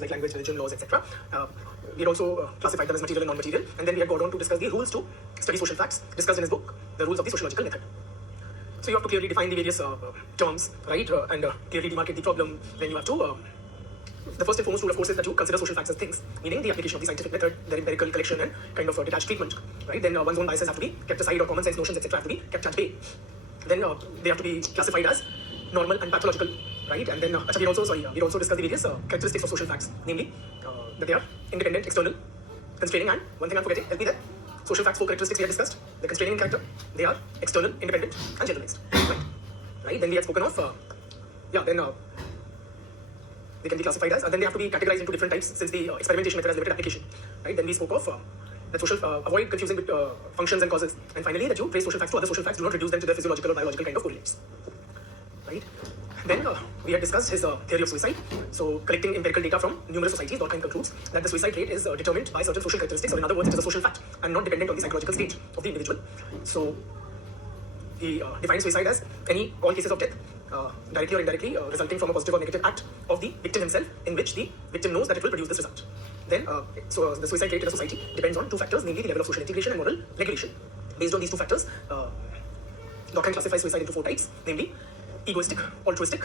like language, religion, laws, etc. We had also classified them as material and non-material, and then we had gone on to discuss the rules to study social facts, discussed in his book, The Rules of the Sociological Method. So you have to clearly define the various terms, right, and clearly demarcate the problem. Then you have to, the first and foremost rule, of course, is that you consider social facts as things, meaning the application of the scientific method, their empirical collection and kind of detached treatment, right? Then one's own biases have to be kept aside, or common sense notions, etc. have to be kept at bay. Then they have to be classified as normal and pathological, right? And then we also discussed the various characteristics of social facts, namely that they are independent, external, constraining, and one thing I'm forgetting, help me there. Social facts, 4 characteristics we have discussed. They're constraining in character, they are external, independent, and generalized. Right? Then we had spoken of, they can be classified as, then they have to be categorized into different types since the experimentation method has limited application. Right? Then we spoke of that avoid confusing functions and causes. And finally, that you trace social facts to other social facts, do not reduce them to their physiological or biological kind of correlates. Right? Then we had discussed his theory of suicide. So collecting empirical data from numerous societies, Durkheim concludes that the suicide rate is determined by certain social characteristics, or in other words, it is a social fact and not dependent on the psychological state of the individual. So he defines suicide as all cases of death, directly or indirectly, resulting from a positive or negative act of the victim himself, in which the victim knows that it will produce this result. Then, the suicide rate in a society depends on 2 factors, namely the level of social integration and moral regulation. Based on these 2 factors, Durkheim classifies suicide into 4 types, namely egoistic, altruistic,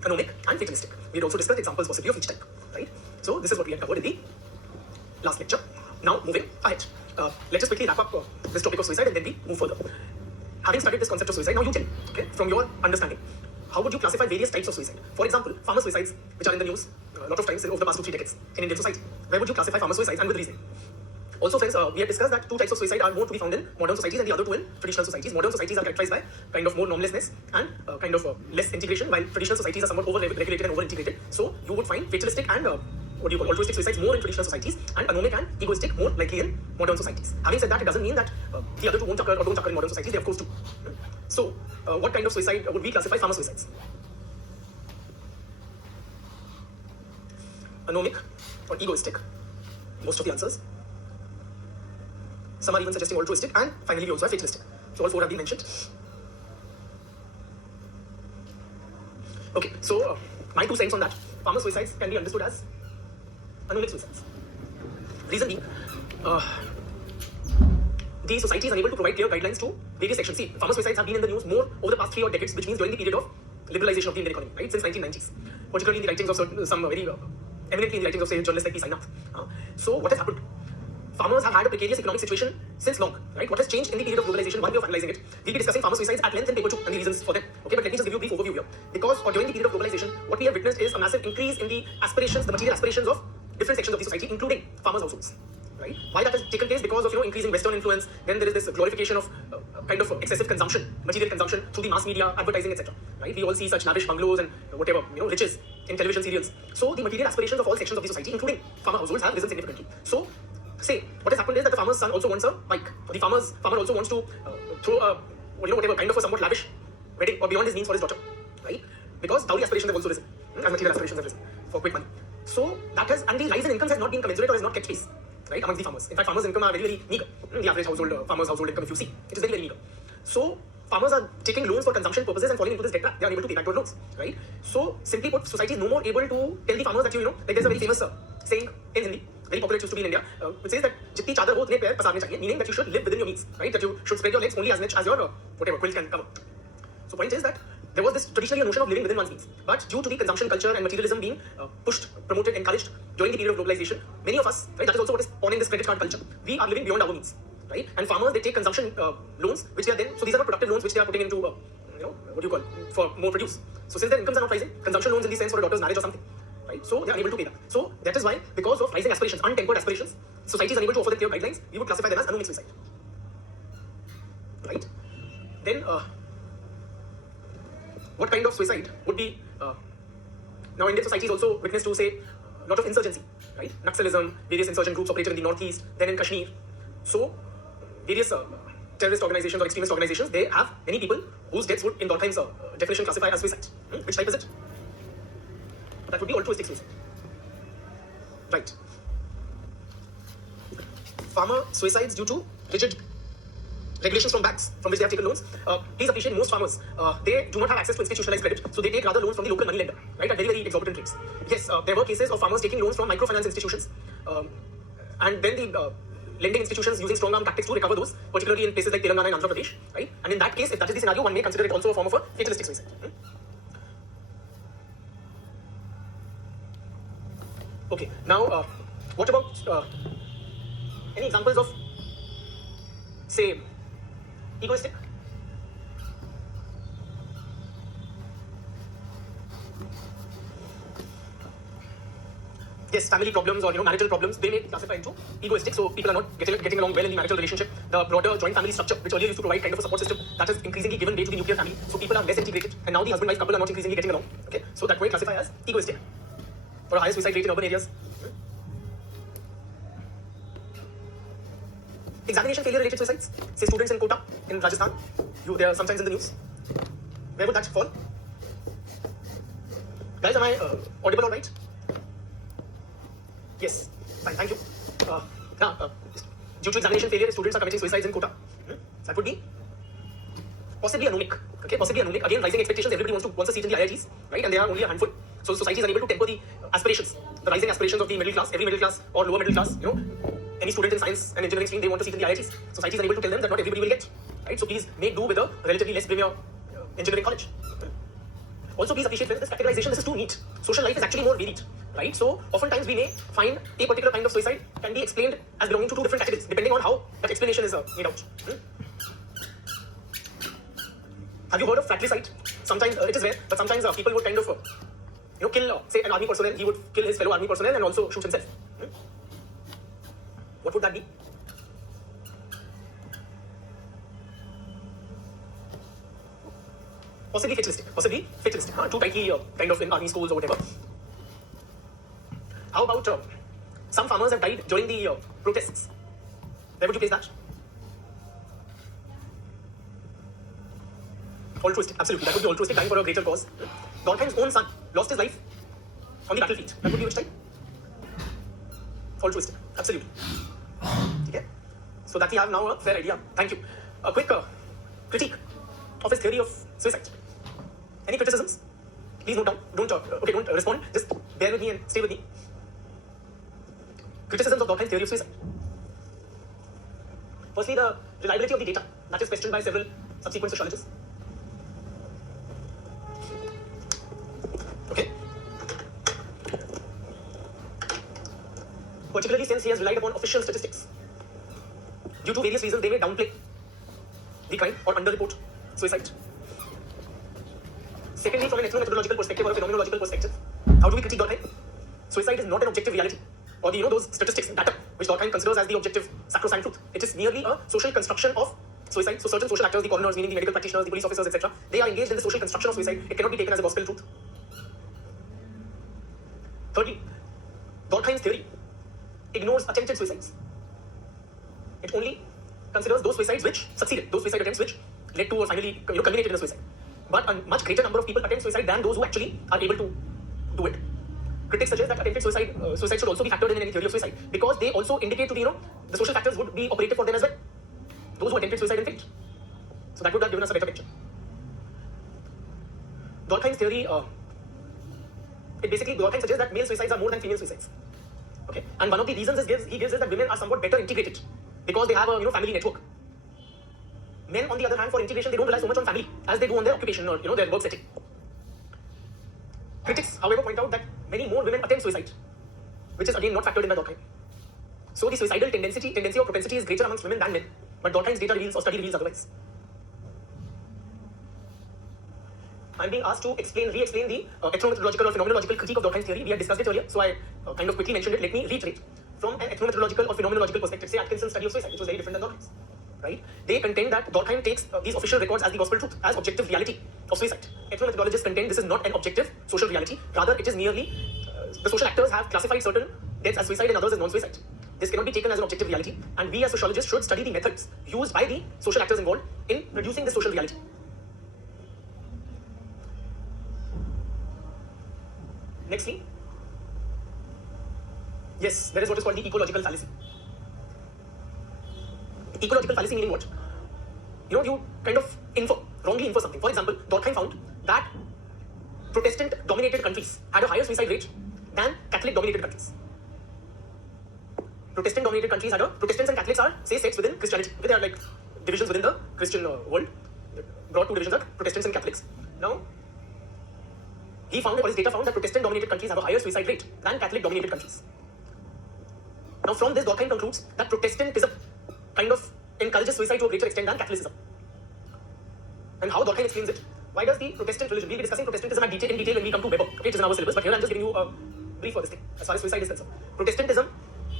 anomic, and fatalistic. We had also discussed examples possibly of each type, right? So this is what we had covered in the last lecture. Now, moving ahead. Let's just quickly wrap up this topic of suicide and then we move further. Having studied this concept of suicide, now you tell, okay, from your understanding, how would you classify various types of suicide? For example, farmer suicides, which are in the news a lot of times over the past 2-3 decades in Indian society. Where would you classify farmer suicides, and with reasoning? Also, friends, we had discussed that 2 types of suicide are more to be found in modern societies and the other 2 in traditional societies. Modern societies are characterized by kind of more normlessness and kind of less integration, while traditional societies are somewhat over-regulated and over-integrated. So you would find fatalistic and altruistic suicides more in traditional societies, and anomic and egoistic more likely in modern societies. Having said that, it doesn't mean that the other 2 won't occur or don't occur in modern societies. They of course do. So, what kind of suicide would we classify farmer suicides? Anomic or egoistic? Most of the answers. Some are even suggesting altruistic, and finally we also have fatalistic. So all 4 have been mentioned. Okay, so my 2 cents on that. Farmer suicides can be understood as anomic suicides. Reason being, the society is unable to provide clear guidelines to various sections. See, farmer suicides have been in the news more over the past 3 odd decades, which means during the period of liberalization of the Indian economy, right, since 1990s, particularly in the writings of some very eminently in the writings of, say, journalists like P. Sainath. So what has happened? Farmers have had a precarious economic situation since long, right? What has changed in the period of globalization? One way of analyzing it, we'll be discussing farmer suicides at length in paper 2 and the reasons for them. Okay, but let me just give you a brief overview here. Because during the period of globalization, what we have witnessed is a massive increase in the aspirations, the material aspirations of different sections of the society, including farmers' households. Right? Why that has taken place? Because of increasing Western influence. Then there is this glorification of kind of excessive consumption, material consumption through the mass media, advertising, etc. Right? We all see such lavish bungalows and whatever riches in television serials. So the material aspirations of all sections of the society, including farmer households, have risen significantly. So, say what has happened is that the farmer's son also wants a bike. The farmer also wants to throw a whatever kind of a somewhat lavish wedding or beyond his means for his daughter, right? Because dowry aspirations have also risen, as material aspirations have risen for quick money. So that has, and the rise in incomes has not been commensurate or has not kept pace, right, amongst the farmers. In fact, farmers' income are very, very meager. The average household, farmer's household income, if you see, it is very, very meager. So farmers are taking loans for consumption purposes and falling into this debt trap. They are unable to pay back those loans, right? So simply put, society is no more able to tell the farmers that like there's a very famous saying in Hindi, very popular, it used to be in India, which says that jitni chadar ho utne pair pasarne chahiye, meaning that you should live within your means, right? That you should spread your legs only as much as your whatever quilt can cover. So point is that there was this traditionally a notion of living within one's means, but due to the consumption culture and materialism being pushed, promoted, encouraged during the period of globalization, many of us, right, that is also what is spawning this credit card culture. We are living beyond our means, right? And farmers, they take consumption loans, which they are then, so these are not productive loans which they are putting into, what do you call, for more produce. So since their incomes are not rising, consumption loans in the sense for a daughter's marriage or something, right? So they are unable to pay that. So that is why, because of rising aspirations, untempered aspirations, society is unable to offer them clear guidelines. We would classify them as anomic suicide, right? Then, what kind of suicide would be, now Indian society is also witness to, say, a lot of insurgency, right? Naxalism, various insurgent groups operated in the northeast, then in Kashmir. So, various terrorist organizations or extremist organizations, they have many people whose deaths would, in Durkheim's definition, classify as suicide. Which type is it? That would be altruistic suicide. Right. Farmer suicides due to rigid regulations from banks from which they have taken loans. Please appreciate most farmers, they do not have access to institutionalized credit, so they take rather loans from the local money lender, right, at very, very exorbitant rates. Yes, there were cases of farmers taking loans from microfinance institutions, and then the lending institutions using strong arm tactics to recover those, particularly in places like Telangana and Andhra Pradesh, right? And in that case, if that is the scenario, one may consider it also a form of a fatalistic suicide. Okay, now what about any examples of, say, egoistic? Yes, family problems or marital problems, they may classify into egoistic. So people are not getting along well in the marital relationship. The broader joint family structure, which earlier used to provide kind of a support system, that has increasingly given way to the nuclear family. So people are less integrated, and now the husband-wife couple are not increasingly getting along. Okay, so that way classify as egoistic, or a higher suicide rate in urban areas. Examination failure related suicides, say students in Kota in Rajasthan, they are sometimes in the news. Where would that fall? Guys, am I audible all right? Yes, fine, thank you. Due to examination failure, students are committing suicides in Kota. That would be possibly anomic. Okay, possibly anomic. Again, rising expectations. Everybody wants a seat in the IITs, right? And there are only a handful. So society is unable to temper the aspirations, the rising aspirations of the middle class. Every middle class or lower middle class, any student in science and engineering stream, they want a seat in the IITs. Society is unable to tell them that not everybody will get, right? So please make do with a relatively less premier engineering college. Also, please appreciate this categorization. This is too neat. Social life is actually more varied, right? So oftentimes we may find a particular kind of suicide can be explained as belonging to two different categories, depending on how that explanation is made out. Have you heard of fratricide? Sometimes it is rare, but sometimes people would kind of, kill, say, an army personnel. He would kill his fellow army personnel and also shoot himself. What would that be? Possibly fatalistic. Too tightly kind of in army schools or whatever. How about some farmers have died during the protests? Where would you place that? Altruistic, absolutely. That would be altruistic, dying for a greater cause. Durkheim's own son lost his life on the battlefield. That would be which type? Altruistic, absolutely. Okay. So that we have now a fair idea. Thank you. A quick critique of his theory of suicide. Any criticisms? Please note down. Don't respond. Just bear with me and stay with me. Criticisms of Durkheim's theory of suicide. Firstly, the reliability of the data. That is questioned by several subsequent sociologists. Okay. Particularly since he has relied upon official statistics. Due to various reasons, they may downplay the crime or underreport suicide. Secondly, from an ethno-methodological perspective or a phenomenological perspective, how do we critique Durkheim? Suicide is not an objective reality, or those statistics, data, which Durkheim considers as the objective sacrosanct truth. It is merely a social construction of suicide. So certain social actors, the coroners, meaning the medical practitioners, the police officers, etc., they are engaged in the social construction of suicide. It cannot be taken as a gospel truth. Thirdly, Durkheim's theory ignores attempted suicides. It only considers those suicides which succeeded, those suicide attempts which led to or finally culminated in a suicide. But a much greater number of people attempt suicide than those who actually are able to do it. Critics suggest that attempted suicide should also be factored in any theory of suicide, because they also indicate to the social factors would be operative for them as well. Those who attempted suicide and failed. So that would have given us a better picture. Durkheim's theory, Durkheim suggests that male suicides are more than female suicides. Okay, and one of the reasons he gives is that women are somewhat better integrated because they have a family network. Men, on the other hand, for integration, they don't rely so much on family as they do on their occupation or their work setting. Critics, however, point out that many more women attempt suicide, which is again not factored in by Durkheim. So the suicidal tendency or propensity is greater amongst women than men, but Durkheim's data reveals or study reveals otherwise. I'm being asked to re-explain the ethno-methodological or phenomenological critique of Durkheim's theory. We had discussed it earlier, so I kind of quickly mentioned it. Let me reiterate. From an ethno-methodological or phenomenological perspective, say Atkinson's study of suicide, which was very different than Durkheim's. Right? They contend that Durkheim takes these official records as the gospel truth, as objective reality of suicide. Ethno-methodologists contend this is not an objective social reality. Rather, it is merely the social actors have classified certain deaths as suicide and others as non-suicide. This cannot be taken as an objective reality, and we as sociologists should study the methods used by the social actors involved in producing this social reality. Nextly, yes, there is what is called the ecological fallacy. Ecological fallacy meaning what? you kind of wrongly infer something. For example, Durkheim found that Protestant-dominated countries had a higher suicide rate than Catholic-dominated countries. Protestant-dominated countries Protestants and Catholics are, say, sects within Christianity. Okay, they are like divisions within the Christian world. Broad two divisions are Protestants and Catholics. Now, he found, or his data found, that Protestant-dominated countries have a higher suicide rate than Catholic-dominated countries. Now, from this, Durkheim concludes that Protestantism kind of encourages suicide to a greater extent than Catholicism. And how Durkheim explains it? Why does the Protestant religion? We'll be discussing Protestantism in detail when we come to Weber. Okay, it is in our syllabus, but here I'm just giving you a brief for this thing as far as suicide is concerned. Protestantism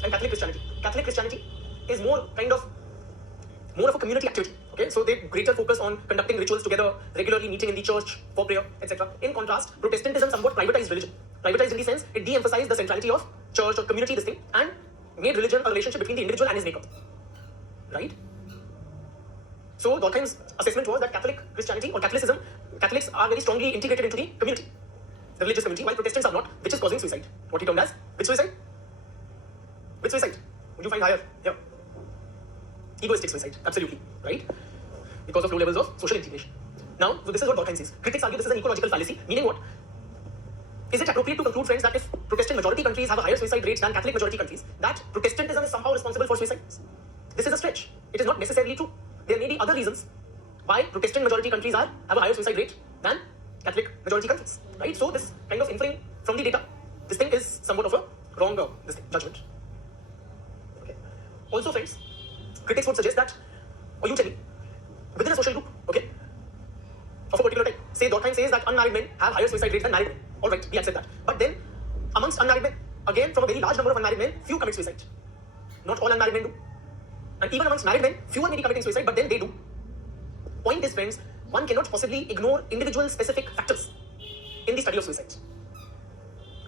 and Catholic Christianity. Catholic Christianity is more of a community activity. Okay, so they greater focus on conducting rituals together, regularly meeting in the church for prayer, etc. In contrast, Protestantism somewhat privatized religion. Privatized in the sense it de-emphasized the centrality of church or community, this thing, and made religion a relationship between the individual and his maker. Right? So Durkheim's assessment was that Catholic Christianity or Catholicism, Catholics are very strongly integrated into the community, the religious community, while Protestants are not, which is causing suicide. What he termed as which suicide? Which suicide? Would you find higher? Yeah. Egoistic suicide, absolutely, right? Because of low levels of social integration. Now, so this is what Durkheim says. Critics argue this is an ecological fallacy, meaning what? Is it appropriate to conclude, friends, that if Protestant majority countries have a higher suicide rate than Catholic majority countries, that Protestantism is somehow responsible for suicides? This is a stretch. It is not necessarily true. There may be other reasons why Protestant majority countries have a higher suicide rate than Catholic majority countries, right? So this kind of inferring from the data, this thing is somewhat of a wrong judgment. Okay. Also, friends, critics would suggest that, or you tell me, within a social group, okay, of a particular type, say Durkheim says that unmarried men have higher suicide rates than married men. All right, we accept that. But then, amongst unmarried men, again, from a very large number of unmarried men, few commit suicide. Not all unmarried men do. And even amongst married men, fewer may be committing suicide, but then they do. Point is, friends, one cannot possibly ignore individual specific factors in the study of suicide.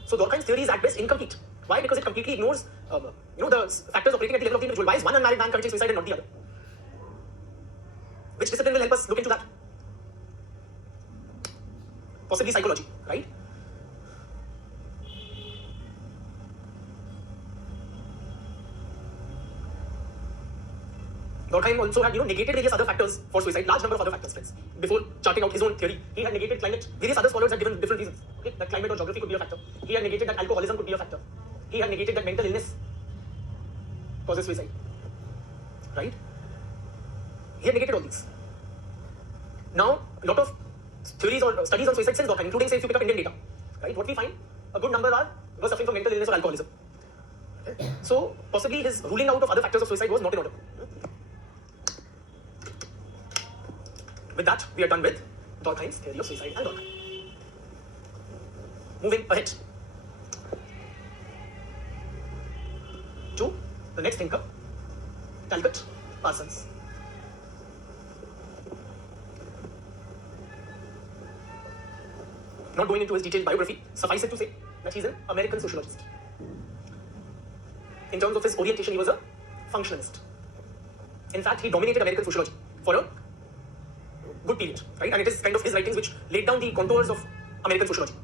So Durkheim's theory is at best incomplete. Why? Because it completely ignores the factors operating at the level of the individual. Why is one unmarried man committing suicide and not the other? Which discipline will help us look into that? Possibly psychology, right? Durkheim also had, negated various other factors for suicide, large number of other factors, friends. Before charting out his own theory, he had negated climate. Various other scholars had given different reasons. Okay, that climate or geography could be a factor. He had negated that alcoholism could be a factor. He had negated that mental illness causes suicide. Right? He had negated all these. Now, a lot of theories or studies on suicide since Durkheim, including, say, if you pick up Indian data, right? What we find, a good number were suffering from mental illness or alcoholism. Okay? So, possibly his ruling out of other factors of suicide was not in order. With that, we are done with Durkheim's theory of suicide and Durkheim. Moving ahead to the next thinker, Talcott Parsons. Not going into his detailed biography, suffice it to say that he's an American sociologist. In terms of his orientation, he was a functionalist. In fact, he dominated American sociology for a good period, right? And it is kind of his writings which laid down the contours of American sociology.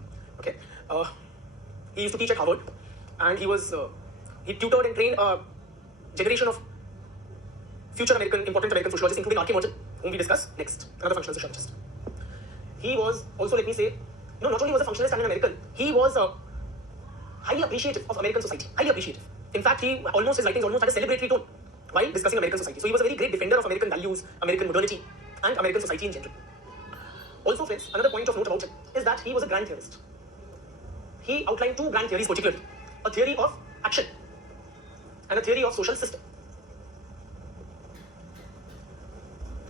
Okay, he used to teach at Harvard, and he tutored and trained a generation of future important American sociologists, including R.K. Merton, whom we discuss next, another functional sociologist. He was also, let me say, not only was a functionalist and an American, he was highly appreciative of American society, highly appreciative. In fact, his writings almost had a celebratory tone while discussing American society. So he was a very great defender of American values, American modernity, and American society in general. Also, friends, another point of note about him is that he was a grand theorist. He outlined two grand theories particularly, a theory of action and a theory of social system.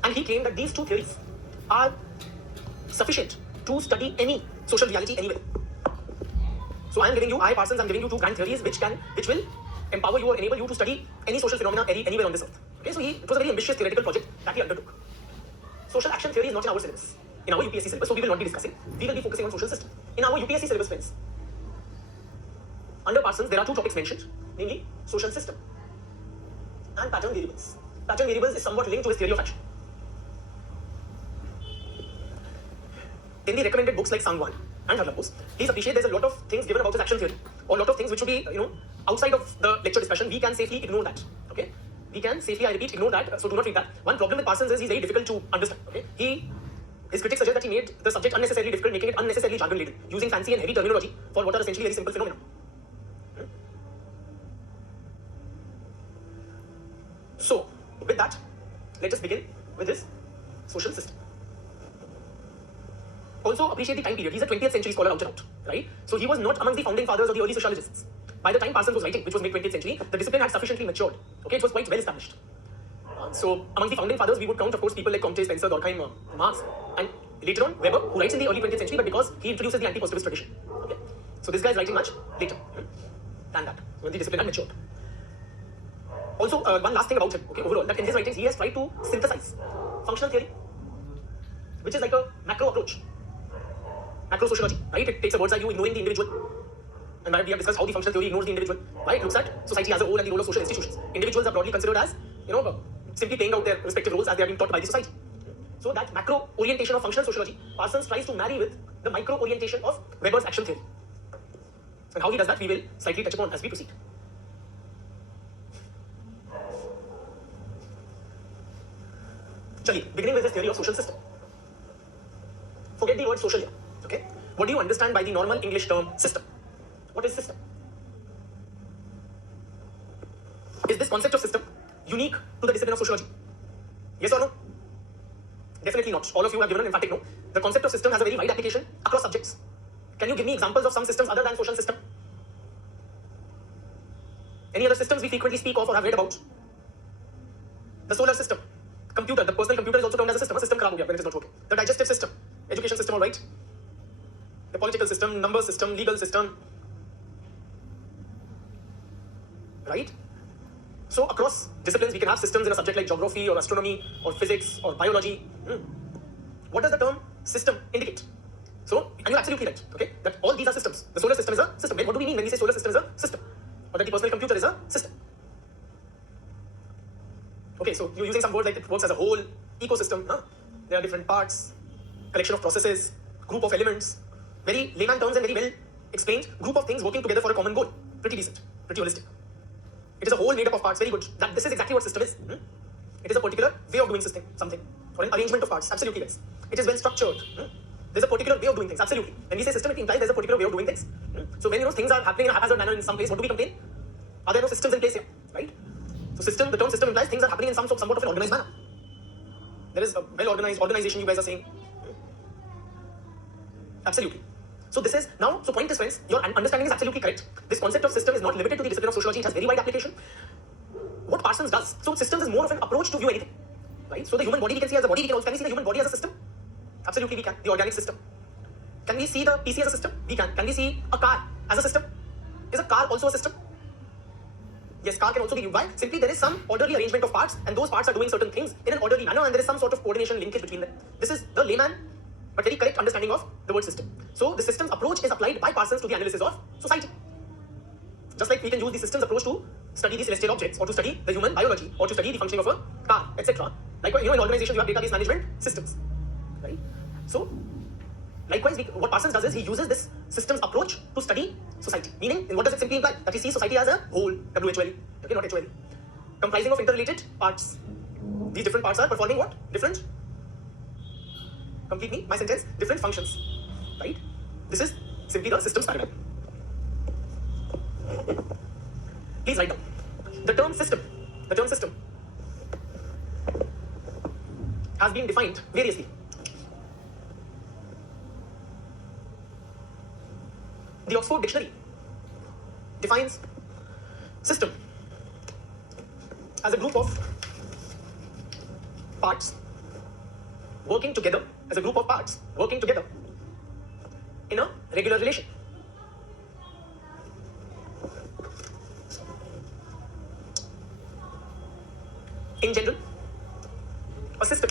And he claimed that these two theories are sufficient to study any social reality anywhere. So Parsons, I'm giving you two grand theories which will empower you or enable you to study any social phenomena anywhere on this earth. Okay, so it was a very ambitious theoretical project that he undertook. Social action theory is not in our syllabus, in our UPSC syllabus, so we will not be discussing. We will be focusing on social system. In our UPSC syllabus, friends, under Parsons, there are two topics mentioned, namely social system and pattern variables. Pattern variables is somewhat linked to his theory of action. In the recommended books like Sangwan and Harlapos, please appreciate there's a lot of things given about his action theory, or a lot of things which would be, outside of the lecture discussion. We can safely ignore that. Okay, we can safely, I repeat, ignore that. So do not read that. One problem with Parsons is he's very difficult to understand. Okay, his critics suggest that he made the subject unnecessarily difficult, making it unnecessarily jargon-laden, using fancy and heavy terminology for what are essentially very simple phenomena. So, with that, let us begin with his social system. Also, appreciate the time period. He's a 20th century scholar out and out, right? So he was not amongst the founding fathers of the early sociologists. By the time Parsons was writing, which was mid 20th century, the discipline had sufficiently matured. Okay, it was quite well established. So among the founding fathers, we would count, of course, people like Comte, Spencer, Durkheim, Marx, and later on Weber, who writes in the early 20th century, but because he introduces the anti-positivist tradition. Okay, so this guy is writing much later than that, when the discipline had matured. Also, one last thing about him, okay, overall, that in his writings he has tried to synthesize functional theory, which is like a macro approach, macro sociology, right? It takes a bird's eye view, ignoring the individual. And we have discussed how the functional theory ignores the individual, right? It looks at society as a whole and the role of social institutions. Individuals are broadly considered as, simply playing out their respective roles as they are being taught by the society. So that macro orientation of functional sociology, Parsons tries to marry with the micro orientation of Weber's action theory. And how he does that, we will slightly touch upon as we proceed. Beginning with his theory of social system. Forget the word social here, okay? What do you understand by the normal English term system? What is system? Is this concept of system unique to the discipline of sociology? Yes or no? Definitely not. All of you have given an emphatic no. The concept of system has a very wide application across subjects. Can you give me examples of some systems other than social system? Any other systems we frequently speak of or have read about? The solar system. Computer, the personal computer is also termed as a system. A system kharab ho gaya when it is not working. The digestive system, education system, all right. The political system, number system, legal system, right? So across disciplines, we can have systems in a subject like geography or astronomy or physics or biology. What does the term system indicate? So, and you're absolutely right, okay? That all these are systems. The solar system is a system. Then what do we mean when we say solar system is a system? Or that the personal computer is a system? Okay, so you're using some words like it works as a whole, ecosystem. There are different parts, collection of processes, group of elements. Very layman terms and very well explained. Group of things working together for a common goal. Pretty decent, pretty holistic. It is a whole made up of parts. Very good. This is exactly what system is. It is a particular way of doing something, or an arrangement of parts. Absolutely yes. It is well structured. There's a particular way of doing things. Absolutely. When we say system, it implies there's a particular way of doing things. So when things are happening in a haphazard manner in some place, what do we complain? Are there no systems in place here? Right? So system, the term system implies things are happening in somewhat of an organized manner. There is a well-organized organization, you guys are saying. Absolutely. So this is now, so point is, friends, your understanding is absolutely correct. This concept of system is not limited to the discipline of sociology, it has very wide application. What Parsons does, so systems is more of an approach to view anything, right? So the human body we can see as a body, can we see the human body as a system? Absolutely we can, the organic system. Can we see the PC as a system? We can. Can we see a car as a system? Is a car also a system? Yes, car can also be viewed by, simply there is some orderly arrangement of parts and those parts are doing certain things in an orderly manner and there is some sort of coordination linkage between them. This is the layman but very correct understanding of the word system. So the systems approach is applied by Parsons to the analysis of society. Just like we can use the systems approach to study the celestial objects or to study the human biology or to study the functioning of a car, etc. Likewise, in organizations you have database management systems, right? So likewise, what Parsons does is he uses this systems approach to study society. Meaning, what does it simply imply? That he sees society as a whole, WHOL, okay, not HOL, comprising of interrelated parts. These different parts are performing what? Different, complete me, my sentence, different functions, right? This is simply the systems paradigm. Please write down. The term system has been defined variously. The Oxford Dictionary defines system as a group of parts working together, in a regular relation. In general, a system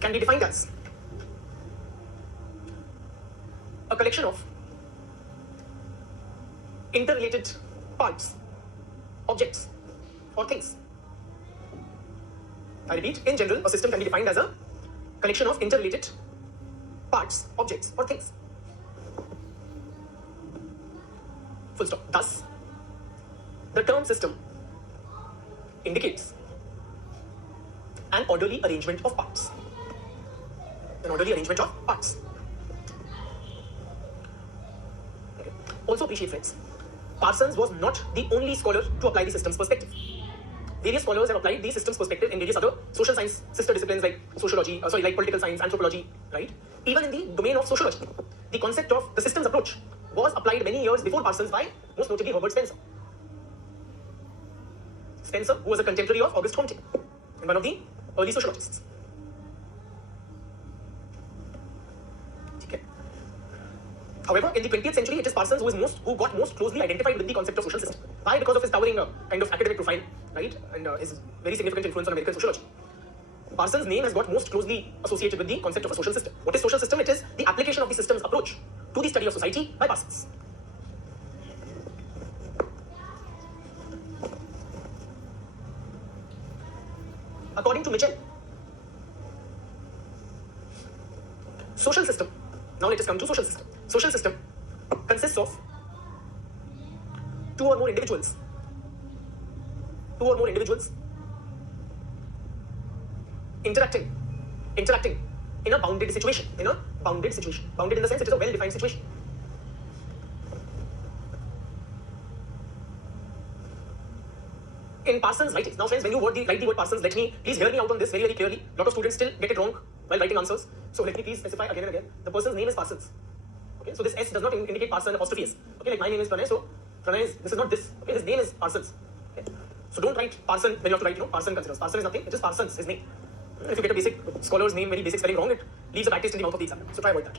can be defined as a collection of interrelated parts, objects, or things. I repeat, in general, a system can be defined as a collection of interrelated parts, objects, or things. Full stop. Thus, the term system indicates an orderly arrangement of parts. An orderly arrangement of parts. Okay. Also appreciate, friends, Parsons was not the only scholar to apply the system's perspective. Various scholars have applied the system's perspective in various other social science sister disciplines like sociology, like political science, anthropology, right? Even in the domain of sociology, the concept of the systems approach was applied many years before Parsons by most notably Herbert Spencer. Spencer, who was a contemporary of Auguste Comte and one of the early sociologists. Okay. However, in the 20th century, it is Parsons who got most closely identified with the concept of social system. Why? Because of his towering kind of academic profile, right? And his very significant influence on American sociology. Parsons' name has got most closely associated with the concept of a social system. What is social system? It is the application of the system's approach to the study of society by Parsons. According to Mitchell, social system, now let us come to social system. Social system consists of two or more individuals interacting in a bounded situation. Bounded in the sense it is a well-defined situation. In Parsons' writings, now friends, when you write the word Parsons, please hear me out on this very, very clearly. A lot of students still get it wrong while writing answers. So let me please specify again and again. The person's name is Parsons. Okay, so this S does not indicate Parson apostrophe S. Okay, like my name is Pranay, so Pranay is, this is not this. Okay, his name is Parsons. Okay. So don't write Parson when you have to write, Parson considers. Parson is nothing, it is Parsons, his name. If you get a basic scholar's name, very basic spelling wrong, it leaves a bad taste in the mouth of the examiner. So try avoid that.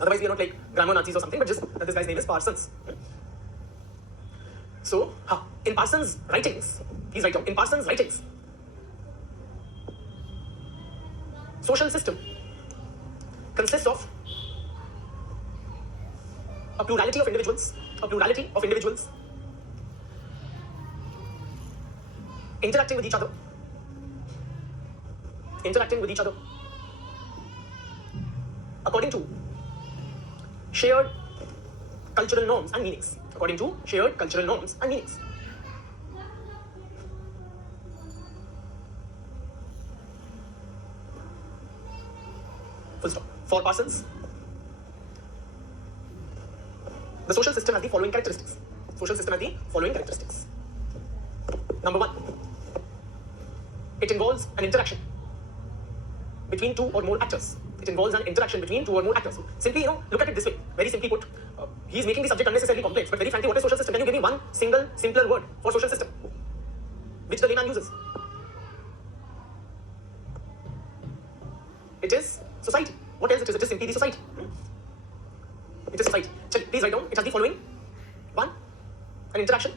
Otherwise, we are not like grammar Nazis or something, but just that this guy's name is Parsons. So, in Parsons' writings, please write down, in Parsons' writings, social system consists of a plurality of individuals interacting with each other according to shared cultural norms and meanings. Full stop. For Parsons, the social system has the following characteristics. Number one, it involves an interaction between two or more actors. Simply, look at it this way. Very simply put, he is making the subject unnecessarily complex. But very frankly, what is social system? Can you give me one single, simpler word for social system, which the layman uses? It is society. What else it is? It is simply the society. It is society. Please write down. It has the following. One, an interaction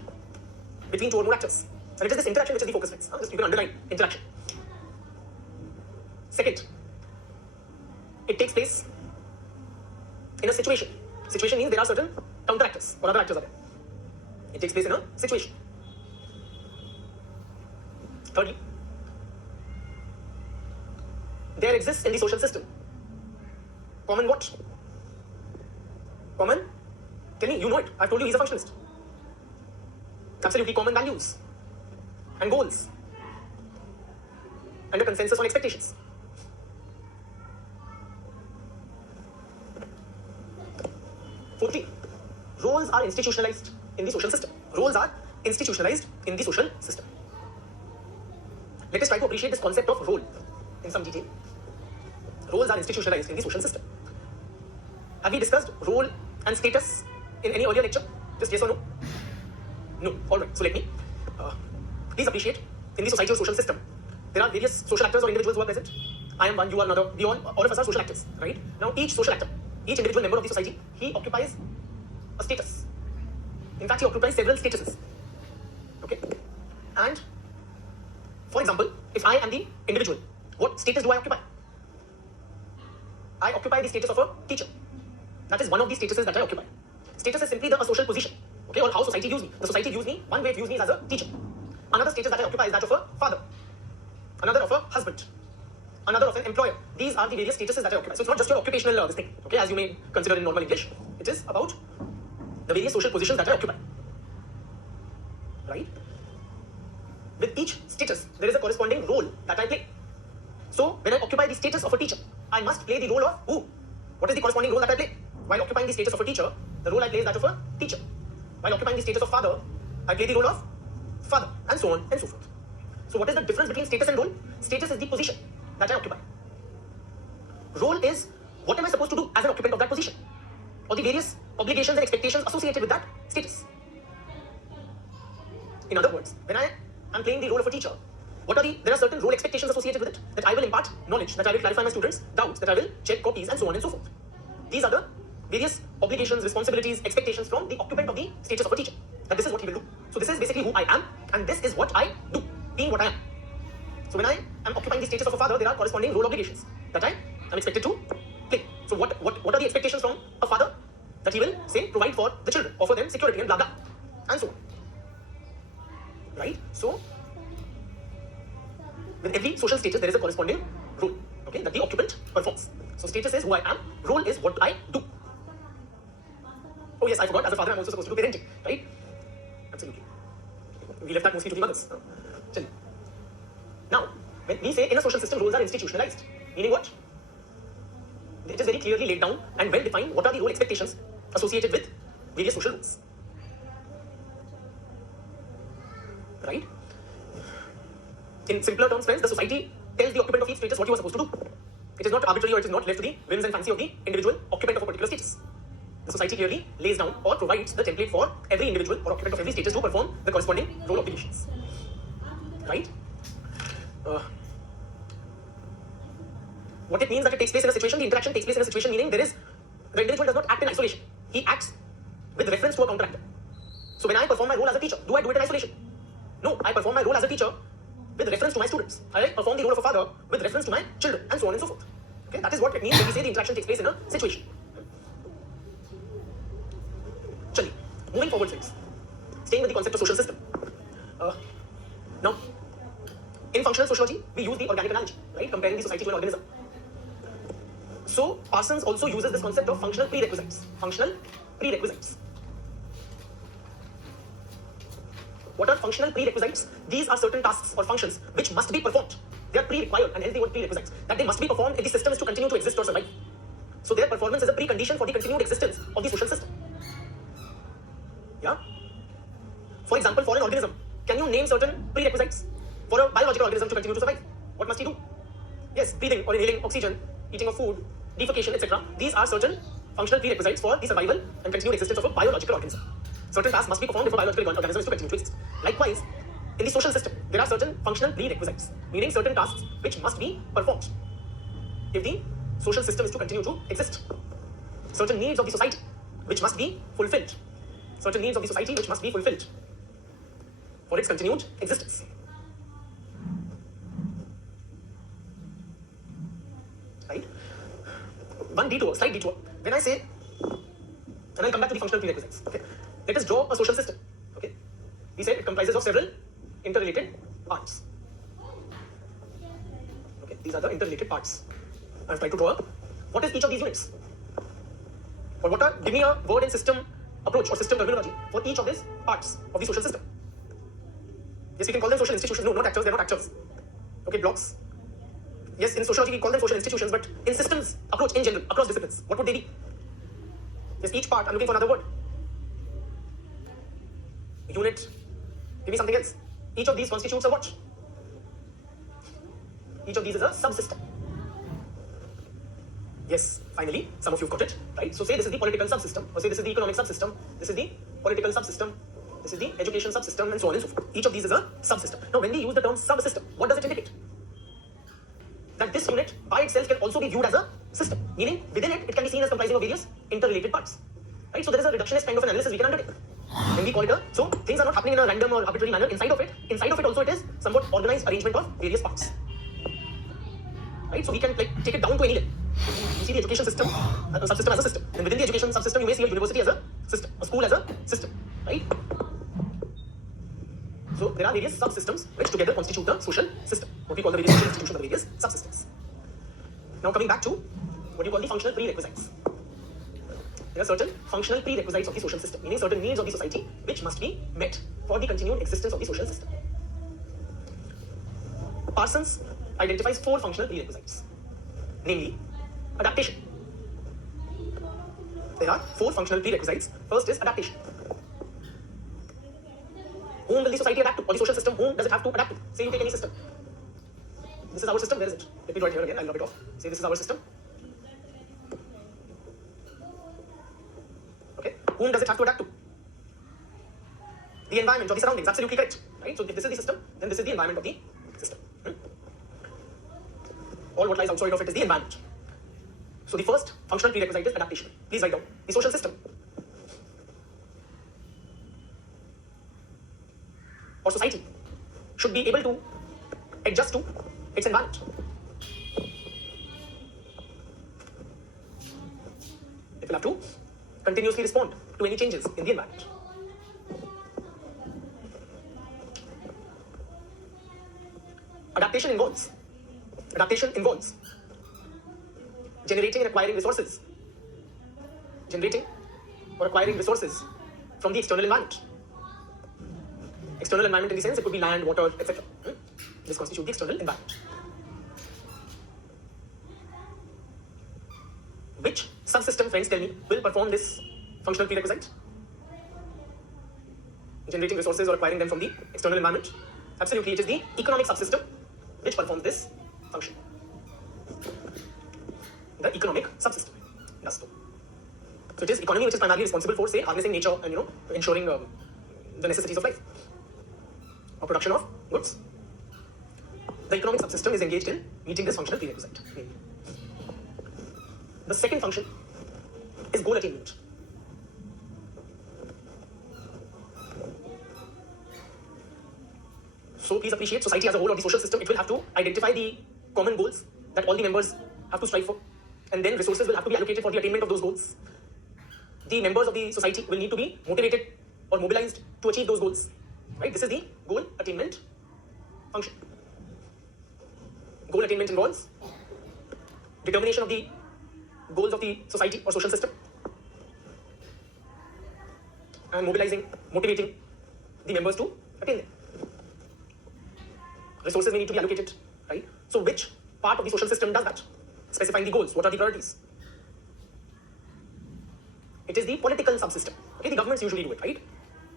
between two or more actors. And it is this interaction which is the focus, friends. Just you can underline interaction. Second, it takes place in a situation. Situation means there are certain counter actors or other actors are there. It takes place in a situation. Thirdly, there exists in the social system common what? Common? Tell me, you know it. I've told you he's a functionalist. Absolutely common values and goals and a consensus on expectations. Fourthly, roles are institutionalized in the social system. Let us try to appreciate this concept of role in some detail. Roles are institutionalized in the social system. Have we discussed role and status in any earlier lecture? Just yes or no? No. Alright, so let me. Please appreciate, in the society or social system, there are various social actors or individuals who are present. I am one, you are another. We all of us are social actors, right? Now each social actor, each individual member of the society, he occupies a status. In fact, he occupies several statuses. Okay? And, for example, if I am the individual, what status do I occupy? I occupy the status of a teacher. That is one of the statuses that I occupy. Status is simply a social position, okay, or how society views me. The society views me, one way it views me is as a teacher. Another status that I occupy is that of a father. Another of a husband. Another of an employer. These are the various statuses that I occupy. So it's not just your occupational thing, okay, as you may consider in normal English. It is about the various social positions that I occupy. Right? with each status, there is a corresponding role that I play. So when I occupy the status of a teacher, I must play the role of who? What is the corresponding role that I play? While occupying the status of a teacher, the role I play is that of a teacher. While occupying the status of father, I play the role of father, and so on and so forth. So what is the difference between status and role? Status is the position that I occupy. Role is what am I supposed to do as an occupant of that position, or the various obligations and expectations associated with that status. In other words, when I am playing the role of a teacher, there are certain role expectations associated with it, that I will impart knowledge, that I will clarify my students' doubts, that I will check copies, and so on and so forth. These are the various obligations, responsibilities, expectations from the occupant of the status of a teacher, that this is what he will do. So this is basically who I am, and this is what I do, being what I am. So when I am occupying the status of a father, there are corresponding role obligations that I am expected to play. So what are the expectations from a father? That he will, say, provide for the children, offer them security and blah blah, and so on. Right? So with every social status, there is a corresponding role, okay, that the occupant performs. So status is who I am, role is what I do. Oh yes, I forgot, as a father I'm also supposed to do parenting, right? Absolutely. We left that mostly to the mothers. Now, when we say in a social system, roles are institutionalized, meaning what? It is very clearly laid down and well defined what are the role expectations associated with various social roles. Right? In simpler terms, friends, the society tells the occupant of each status what you are supposed to do. It is not arbitrary or it is not left to the whims and fancy of the individual occupant of a particular status. The society clearly lays down or provides the template for every individual or occupant of every status to perform the corresponding role obligations. Right? What it means that it takes place in a situation, the interaction takes place in a situation, meaning the individual does not act in isolation. He acts with reference to a counteractor. So when I perform my role as a teacher, do I do it in isolation? No, I perform my role as a teacher with reference to my students. I perform the role of a father with reference to my children, and so on and so forth. Okay, that is what it means when we say the interaction takes place in a situation. Chali. Moving forward, friends. Staying with the concept of social system. Now, in functional sociology, we use the organic analogy, right? Comparing the society to an organism. So, Parsons also uses this concept of functional prerequisites. Functional prerequisites. What are functional prerequisites? These are certain tasks or functions which must be performed. They are pre-required, and hence the word prerequisites. That they must be performed if the system is to continue to exist or survive. So their performance is a precondition for the continued existence of the social system. Yeah? For example, for an organism, can you name certain prerequisites for a biological organism to continue to survive? What must he do? Yes, breathing or inhaling oxygen, eating of food, defecation, etc. These are certain functional prerequisites for the survival and continued existence of a biological organism. Certain tasks must be performed if a biological organism is to continue to exist. Likewise, in the social system, there are certain functional prerequisites, meaning certain tasks which must be performed if the social system is to continue to exist. Certain needs of the society which must be fulfilled. Certain needs of the society which must be fulfilled for its continued existence. Right? One detour, slight detour. When I say, and I'll come back to the functional prerequisites. Okay. Let us draw a social system. Okay. We said it comprises of several interrelated parts. Okay. These are the interrelated parts. I've tried to draw. What is each of these units? Or give me a word and system approach or system terminology for each of these parts of the social system. Yes, we can call them social institutions. No, not actors. They're not actors. Okay, blocks. Yes, in sociology we call them social institutions, but in systems approach in general, across disciplines, what would they be? Yes, each part. I'm looking for another word. Unit. Give me something else. Each of these constitutes a what? Each of these is a subsystem. Yes, finally, some of you have got it, right? So say this is the political subsystem, or say this is the economic subsystem, this is the political subsystem, this is the education subsystem, and so on and so forth. Each of these is a subsystem. Now, when we use the term subsystem, what does it indicate? That this unit by itself can also be viewed as a system, meaning within it, it can be seen as comprising of various interrelated parts, right? So there is a reductionist kind of an analysis we can undertake. When we call it so things are not happening in a random or arbitrary manner. Inside of it also it is somewhat organized arrangement of various parts, right? So we can take it down to any level. You see the education system, subsystem as a system. And within the education subsystem, you may see a university as a system, a school as a system, right? So there are various subsystems which together constitute the social system. What we call the various social institutions, the various subsystems. Now coming back to what you call the functional prerequisites. There are certain functional prerequisites of the social system, meaning certain needs of the society which must be met for the continued existence of the social system. Parsons identifies 4 functional prerequisites, namely adaptation. There are 4 functional prerequisites. First is adaptation. Whom will the society adapt to, or the social system, whom does it have to adapt to? Say you take any system. This is our system, where is it? Let me draw it here again, I'll rub it off. Say this is our system. Okay, whom does it have to adapt to? The environment or the surroundings, absolutely correct. Right? So if this is the system, then this is the environment of the system. All what lies outside of it is the environment. So the first functional prerequisite is adaptation. Please write down the social system or society should be able to adjust to its environment. It will have to continuously respond to any changes in the environment. Adaptation involves generating and acquiring resources. Generating or acquiring resources from the external environment. External environment in the sense it could be land, water, etc. This constitutes the external environment. Which subsystem, friends, tell me, will perform this functional prerequisite? Generating resources or acquiring them from the external environment? Absolutely, it is the economic subsystem which performs this function. The economic subsystem does so. So it is economy which is primarily responsible for, say, harnessing nature and ensuring the necessities of life or production of goods. The economic subsystem is engaged in meeting this functional prerequisite. The second function is goal attainment. So please appreciate society as a whole or the social system, it will have to identify the common goals that all the members have to strive for, and then resources will have to be allocated for the attainment of those goals. The members of the society will need to be motivated or mobilized to achieve those goals. Right? This is the goal attainment function. Goal attainment involves determination of the goals of the society or social system and motivating the members to attain them. Resources may need to be allocated, right? So which part of the social system does that? Specifying the goals, what are the priorities? It is the political subsystem. Okay, the governments usually do it, right?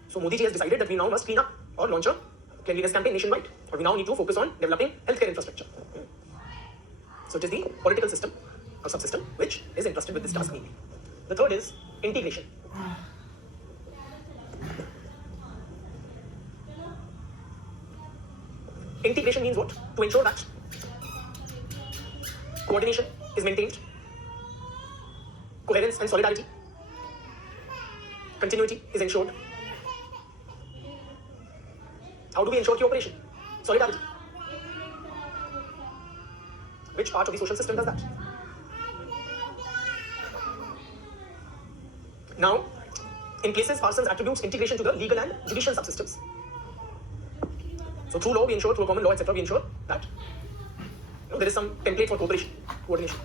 So Modi ji has decided that we now must clean up or launch a cleanliness campaign nationwide, or we now need to focus on developing healthcare infrastructure. So it is the political system or subsystem which is entrusted with this task mainly. The third is integration. Integration means what? To ensure that coordination is maintained, coherence and solidarity, continuity is ensured. How do we ensure cooperation? Solidarity. Which part of the social system does that? Now, in cases, Parsons attributes integration to the legal and judicial subsystems. So through law we ensure, through common law, etc., we ensure that there is some template for cooperation, coordination.